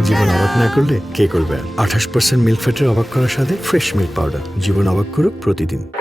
জীবন অবাক না করলে কে করবে? 28% মিল্ক ফ্যাটের অবাক করার সাথে ফ্রেশ মিল্ক পাউডার। জীবন অবাক করুক প্রতিদিন।